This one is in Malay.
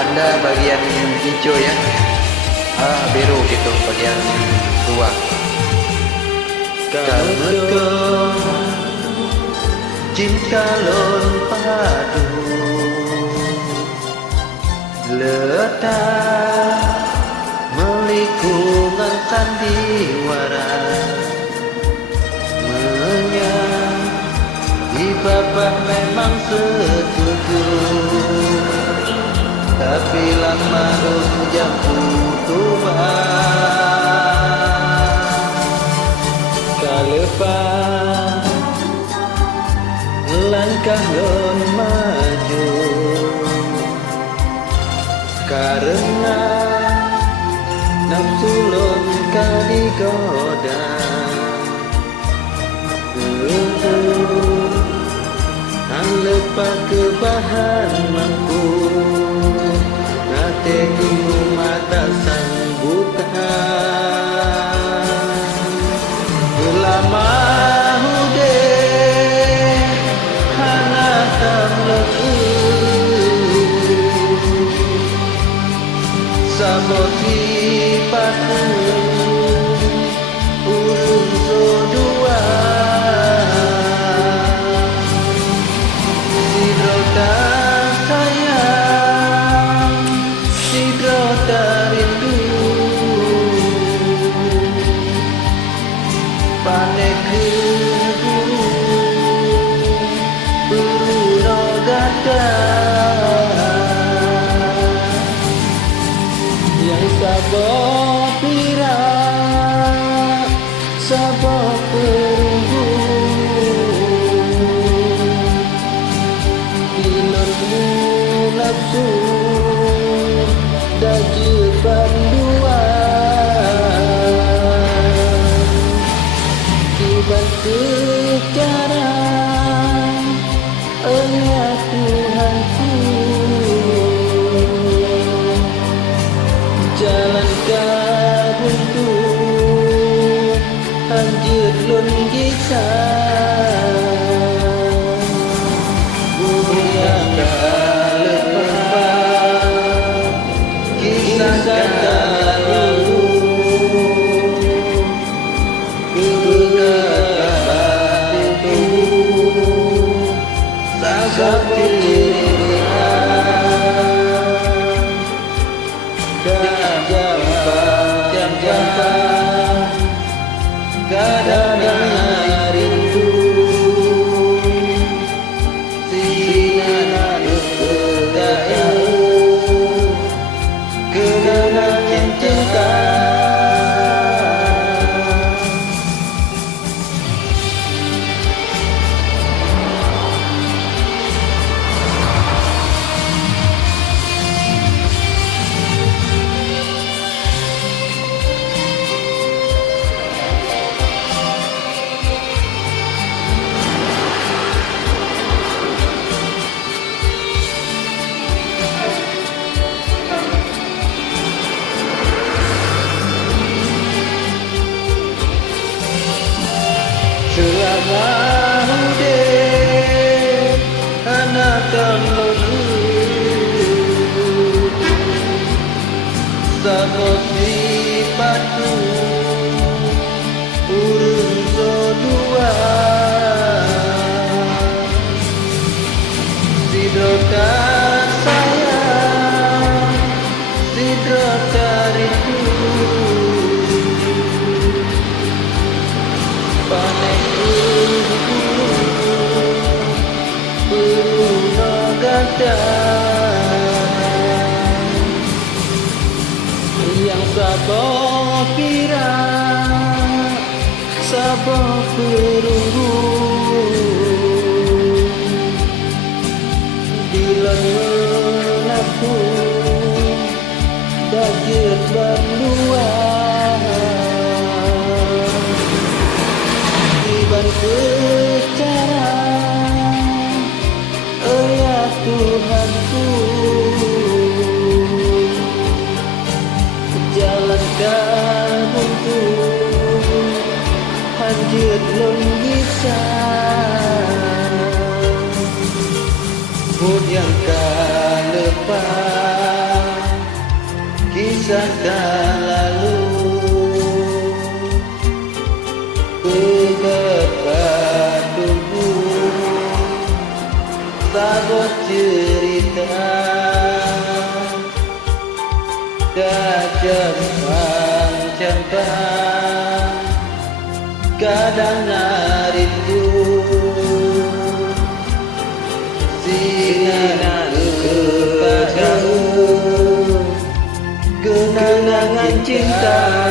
Anda bagian hijau ya. Biru gitu bagian luar. Kalau cinta lon padu letak melikungan sandiwara di bapak memang setuju, tapi lama jam tutupan kalepas langkah lon maju karena nafsu lon kadigoda lepas ke bahan mampu nate tunggu mata sang bukan lama hude hana tam leku saboti patu urung sodua yang sabar pira sabar perunggu ilmu nafsu daje bandua dibantu cara oleh Tuhanku jalan kabuntu anjir lun kisah yang lepas kisah lalu kadang rindu sinar berdaya kenangan cinta selama hidup anak dan lalu sama sifatu urun dua sidrota sayang sidrota rindu yang sabar pira sabar perunggu bila menapu dajir berdua dibantu cara oleh Tuhanku jalan kabuntu anjir lon bisa pun yang lepas kadang rindu sinar kepadamu kenangan cinta